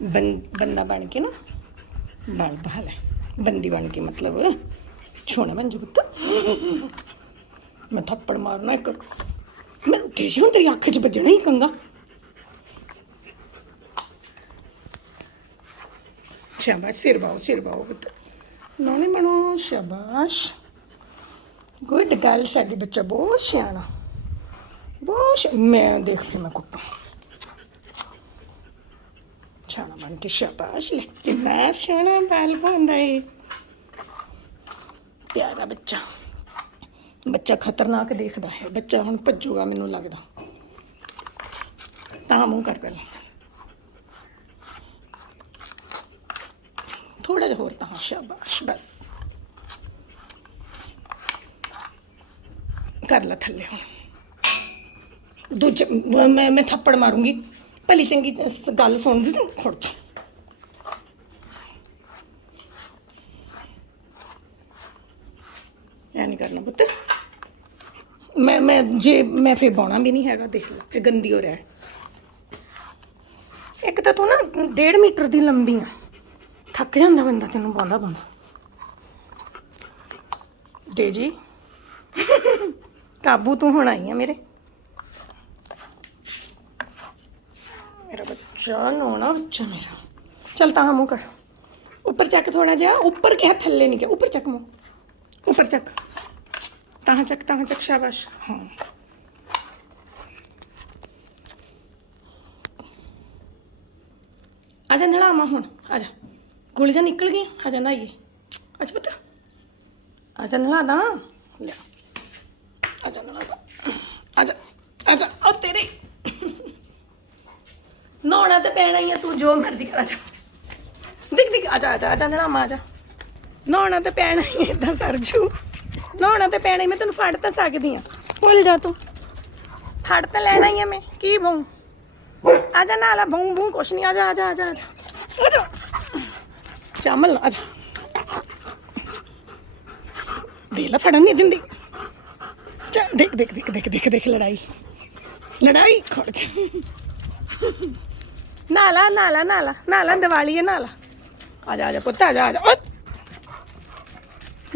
ਬੰਦਾ ਬਣ ਕੇ ਨਾ ਬਾਲ ਬਹਾ ਬੰਦੀ ਬਣ ਕੇ ਮਤਲਬ ਛੋਣਾ ਬਣ ਜੂ ਪੁੱਤ ਮੈਂ ਥੱਪੜ ਮਾਰਨਾ ਇੱਕ ਮੈਂ ਦੇਸ਼ੀ ਹੁਣ ਤੇਰੀ ਅੱਖ 'ਚ ਵੱਜਣਾ ਹੀ ਕੰਗਾ ਸ਼ਾਬਾਸ਼ ਸਿਰ ਬਾਓ ਸਿਰ ਬਾਓ ਪੁੱਤ ਨੋਨੇ ਬਣੋ ਸ਼ਾਬਾਸ਼ ਗੁੱਡ ਗੱਲ ਸਾਡੇ ਬੱਚਾ ਬਹੁਤ ਸਿਆਣਾ ਬਹੁਤ ਮੈਂ ਦੇਖ ਲਈ ਮੈਂ ਕੁੱਟਾਂ ਸਿਆਣਾ ਬਣ ਕੇ ਸ਼ਾਬਾਸ਼ ਲੈ। ਕਿੰਨਾ ਸਿਆਣਾ ਬਾਲ ਪਾਉਂਦਾ ਪਿਆਰਾ ਬੱਚਾ। ਬੱਚਾ ਖਤਰਨਾਕ ਦੇਖਦਾ ਹੈ। ਬੱਚਾ ਹੁਣ ਭੱਜੂਗਾ ਮੈਨੂੰ ਲੱਗਦਾ। ਤਾਂ ਮੂੰਹ ਕਰ ਪਹਿਲਾਂ। ਥੋੜਾ ਜਿਹਾ ਹੋਰ ਤਾਂ ਸ਼ਾਬਾਸ਼, ਬਸ। ਕਰ ਲੈ ਥੱਲੇ ਹੁਣ। ਦੂਜੇ, ਮੈਂ ਮੈਂ ਥੱਪੜ ਮਾਰੂੰਗੀ। ਭਲੀ ਚੰਗੀ ਗੱਲ ਸੁਣਦੀ ਤੂੰ, ਖੜ ਜਾ। ਐ ਨਹੀਂ ਕਰਨਾ ਪੁੱਤ। ਮੈਂ ਮੈਂ, ਜੇ ਮੈਂ ਫੇਰ ਬਾਉਣਾ ਵੀ ਨਹੀਂ ਹੈਗਾ, ਦੇਖ ਲੈ, ਫੇਰ ਗੰਦੀ ਹੋ ਰਿਹਾ ਇੱਕ ਤਾਂ ਤੂੰ ਨਾ 1.5 ਮੀਟਰ ਦੀ ਲੰਬੀ ਆ। ਥੱਕ ਜਾਂਦਾ ਬੰਦਾ, ਤੈਨੂੰ ਪਾਉਂਦਾ ਪਾਉਂਦਾ ਦੇ ਜੀ। ਕਾਬੂ ਤੂੰ ਹੁਣ ਆਈ ਆ ਮੇਰੇ ਮੇਰਾ ਬੱਚਾ ਨੋਣਾ ਬੱਚਾ ਮੇਰਾ ਚਲ ਤਾਂ ਮੂੰਹ ਕਰ। ਉੱਪਰ ਚੱਕ ਥੋੜਾ ਜਿਹਾ, ਉੱਪਰ ਕਿਹਾ ਥੱਲੇ ਨਹੀਂ ਕਿਹਾ ਉੱਪਰ ਚੱਕ ਮੂੰਹ। ਉੱਪਰ ਚੱਕ। ਤਾਂ ਚੱਕ ਤਾਂ ਚੱਕ, ਸ਼ਾਬਾਸ਼। ਹਾਂ। ਆ ਜਾ, ਨਲਾਵਾ ਹੁਣ। ਆ ਜਾ। ਗੁਲੀਆਂ ਨਿਕਲ ਗਈਆਂ। ਆ ਜਾ, ਨਹਾਈਏ। ਅੱਜ ਪਤਾ। ਆ ਜਾ ਨਲਾ ਦਾਂ। ਲੈ ਆ ਜਾ ਨਲਾ ਦਾਂ। ਆ ਜਾ ਆ ਜਾ। ਉਹ ਤੇਰੇ। ਨਹਾਉਣਾ ਤੇ ਪੈਣਾ ਹੀ ਆ, ਤੂੰ ਜੋ ਮਰਜ਼ੀ ਕਰ ਜਾ। ਦਿਖ ਦਿਖ, ਆ ਜਾ ਆ ਜਾ ਆ ਜਾ ਨਲਾਵਾ ਆ ਜਾ। ਨਹਾਉਣਾ ਤੇ ਪੈਣਾ ਹੀ ਇਦਾਂ ਸਰਜੂ ਨਹਾਉਣਾ ਤੇ ਪੈਣਾ ਹੀ, ਮੈਂ ਤੈਨੂੰ ਫੜ ਤਾਂ ਸਕਦੀ ਆ। ਭੁੱਲ ਜਾ ਤੂੰ। ਫੜ ਤਾਂ ਲੈਣਾ ਹੀ ਆ ਮੈਂ, ਕੀ ਬਹੂ? ਆ ਜਾ ਨਾਲਾ ਬਹੂ ਬਹੂ, ਕੁਛ ਨਹੀਂ, ਆ ਜਾ ਆ ਜਾ ਆ ਜਾ ਆ ਜਾ। ਚਾਮਲ, ਆ ਜਾ। ਦੇ ਲਾ, ਫੜਨ ਨਹੀਂ ਦਿੰਦੀ। ਚਾ ਦੇਖ ਦੇਖ ਦੇਖ ਦੇਖ ਦੇਖ ਦੇਖ, ਲੜਾਈ। ਲੜਾਈ, ਖੜ ਜਾ। ਨਾਲਾ ਨਾਲਾ ਨਾਲਾ ਨਾਲਾ, ਦੀਵਾਲੀ ਹੈ, ਨਾਲਾ। ਆ ਜਾ ਆ ਜਾ ਪੁੱਤ, ਆ ਜਾ ਆ ਜਾ। ਓਏ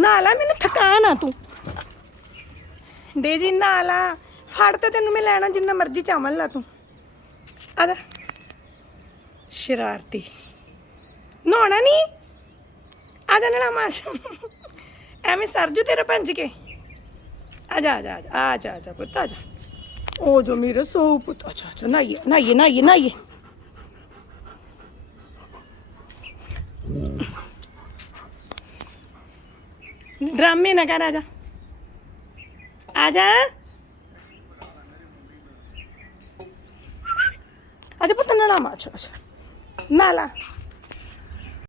ਨਾਲਾ, ਮੈਨੂੰ ਥਕਾਨ ਆ ਤੂੰ। ਦੇ ਜੀ, ਨਾਲਾ। ਫੜ ਤੇ ਤੈਨੂੰ ਮੈਂ ਲੈਣਾ ਜਿੰਨਾ ਮਰਜ਼ੀ ਚਾਵਲ ਲਾ ਤੂੰ। ਆ ਜਾ। ਸ਼ਰਾਰਤੀ। ਨਹਾਉਣਾ ਨਹੀਂ ਆ ਜਾ ਨਲਾ ਮਾਸ਼ ਐਵੇਂ ਸਰਜੂ ਤੇਰਾ ਭੰਜ ਕੇ। ਆ ਜਾ ਆ ਜਾ ਆ ਜਾ ਆ ਜਾ ਪੁੱਤ, ਆ ਜਾ। ਉਹ ਜੋ ਮੇਰੇ ਸੋ ਪੁੱਤ। ਅੱਛਾ ਅੱਛਾ ਨਾਈਏ ਨਾਈਏ ਨਾਈਏ ਨਾਈਏ ਡਰਾਮੇ ਨਾ ਕਰ ਆ ਜਾ। ਆ ਜਾ। ਆ ਜਾ ਪੁੱਤ ਨਲਾ ਮਾਛ ਨਾਲਾ।